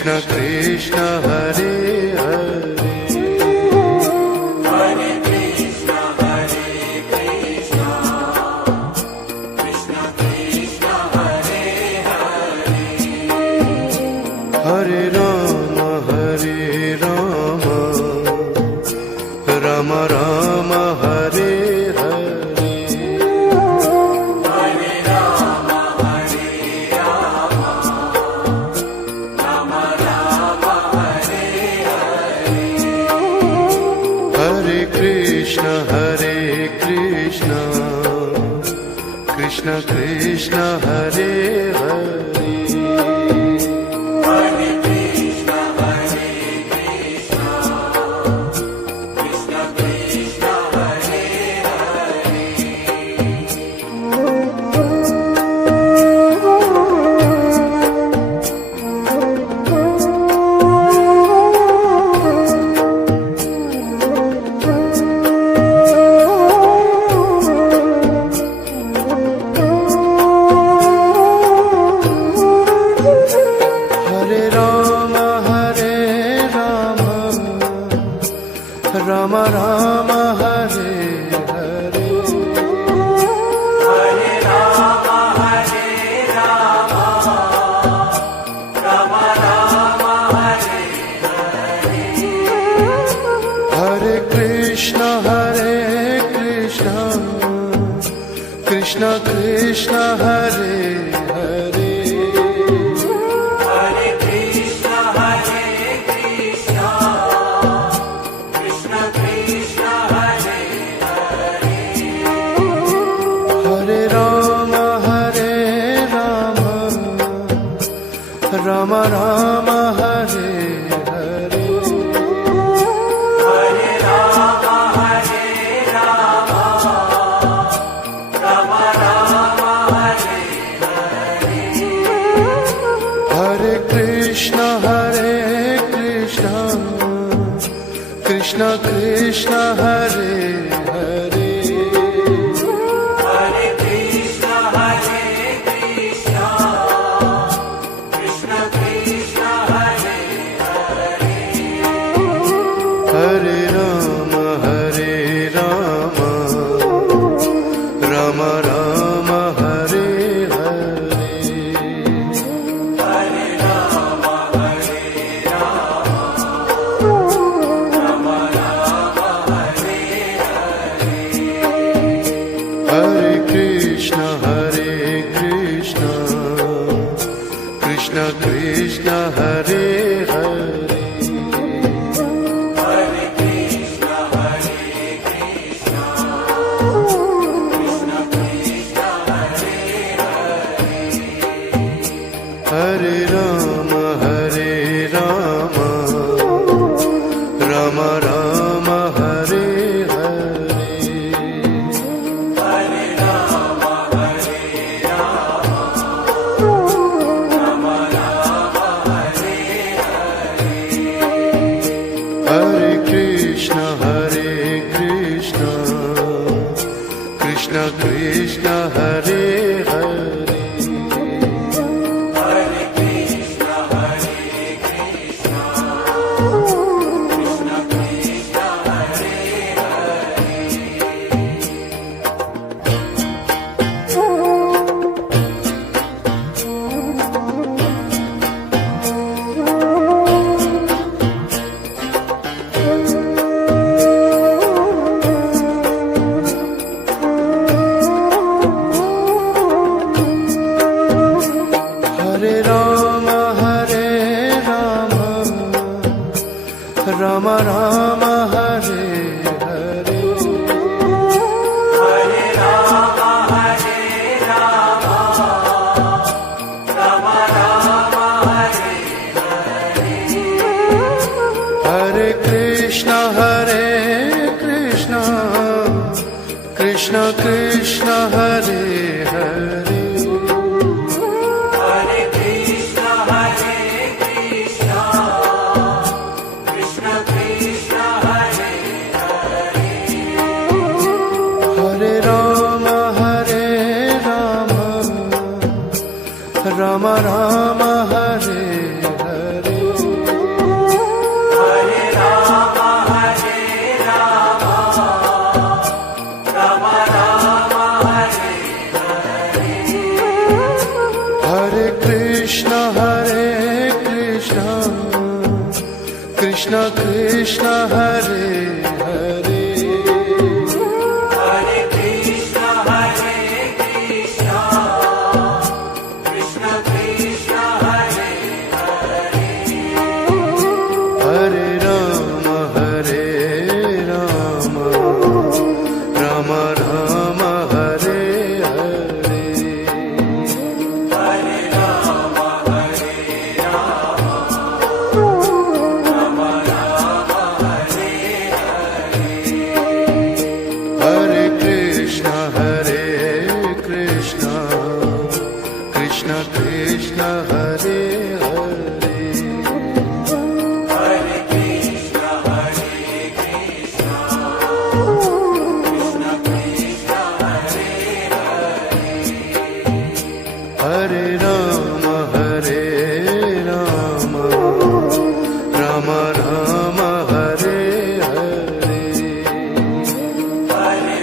Krishna Krishna Hare Hare Hare Krishna Krishna Krishna Hare Hare Hare Ram Ram Ram Hare Hare Hare Ram Ram Ram Hare Hare Hare Krishna Krishna Krishna Hare Hare Hare Krishna Krishna Krishna Hare Hare Hare Ram Ram Ram Hare Hare Hare Ram Ram Ram Hare Hare Hare Krishna Krishna Krishna Hare Hare Hare Krishna Krishna Krishna Hare Hare Hare Ram Ram Ram Hare Hare Hare Ram Ram Ram Hare Hare Hare Krishna Krishna Krishna Hare Hare Hare Krishna Krishna Krishna Hare Hare Hare Ram Ram Ram Hare Hare Hare Ram Ram Ram Hare Hare Hare Krishna Krishna Krishna Hare Hare Hare Krishna Krishna Krishna Hare Hare Hare Ram Ram Ram Hare Hare Hare Ram Ram Ram Hare Hare Hare Krishna Krishna Krishna Hare Hare Hare Krishna Krishna Krishna Hare Hare Hare Ram Ram Ram Hare Hare Hare Ram Ram Ram Hare Hare Hare Krishna Krishna Krishna Hare Hare Hare Krishna Krishna Krishna Hare Hare Hare Ram Ram Ram Hare Hare Krishna Krishna Hare Hare Hare Krishna, Krishna Krishna, Hare Hare, Hare Ram Ram Ram Hare Hare Hare Rama, Rama Rama, Hare Hare Krishna Krishna Krishna Krishna Hare Hare Hare Krishna, Krishna Krishna, Hare Hare Ram Ram Ram Hare Hare Hare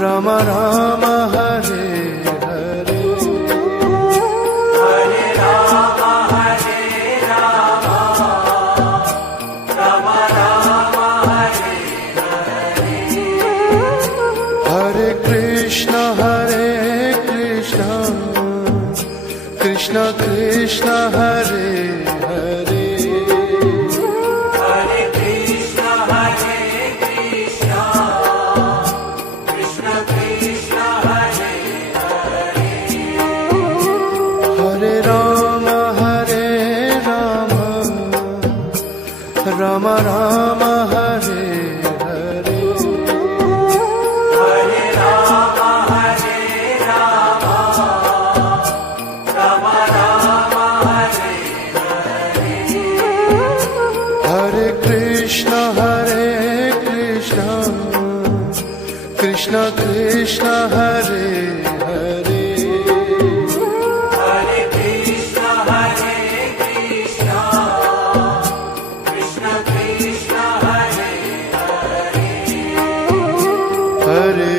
Rama, Rama Rama, Hare Hare Krishna Krishna Krishna Krishna Hare Hare Hare Krishna, Krishna Krishna, Hare Hare Ram Ram Ram Hare Hare Hare Rama, Rama Rama, Hare Hare Krishna Krishna Krishna Hare Hare Hare Krishna, Krishna Krishna, Hare Hare Ram Ram Ram Hare Hare Hare Rama, Rama Rama, Hare Hare Krishna Krishna Krishna Hare Hare Hare Krishna, Krishna Krishna, Hare Hare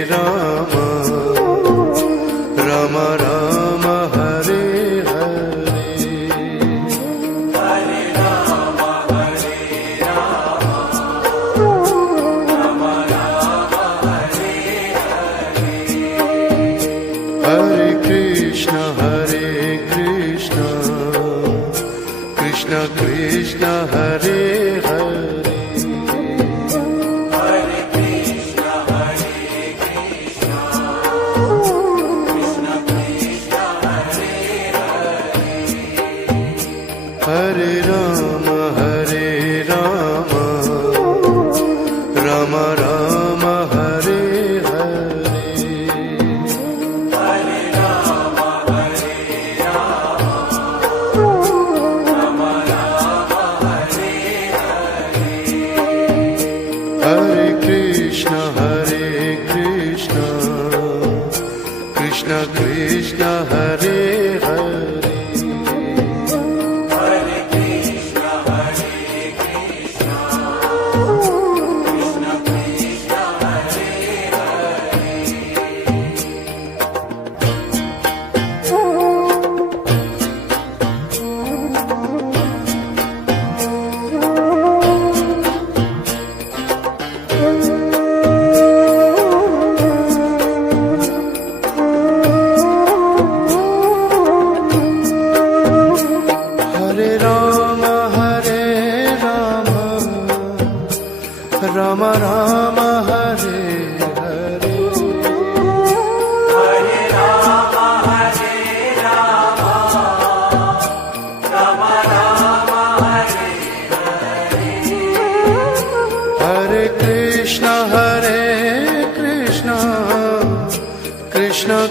Ram Ram Ram Hare Hare Hare Rama, Rama Rama, Hare Hare Krishna Krishna Krishna Hare Hare Hare Krishna, Krishna Krishna, Hare Hare Ram Ram Ram Hare Hare Hare Rama, Rama Rama, Hare Hare Krishna Krishna Krishna Hare Hare Hare Krishna, Krishna Krishna, Hare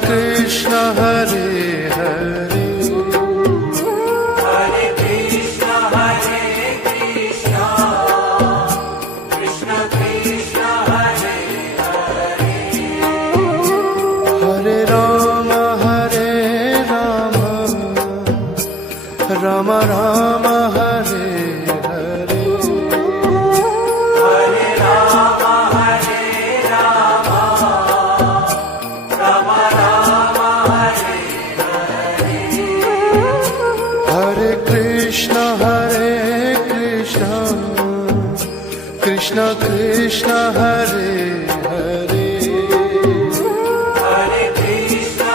Krishna Hare Hare Hare Krishna, Krishna Krishna, Hare Hare, Hare Ram Ram Ram Hare Hare Hare Rama, Rama Rama, Hare Hare Krishna Krishna Krishna Hare Hare Hare Krishna,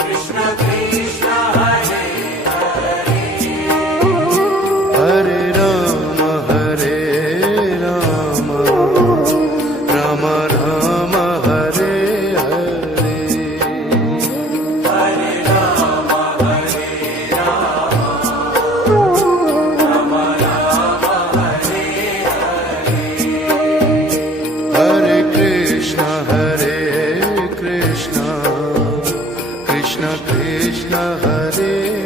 Krishna Krishna, Hare Hare, Hare Ram Ram Ram Hare Hare Hare Rama, Rama Rama, Hare Hare, Hare Krishna Krishna Krishna Hare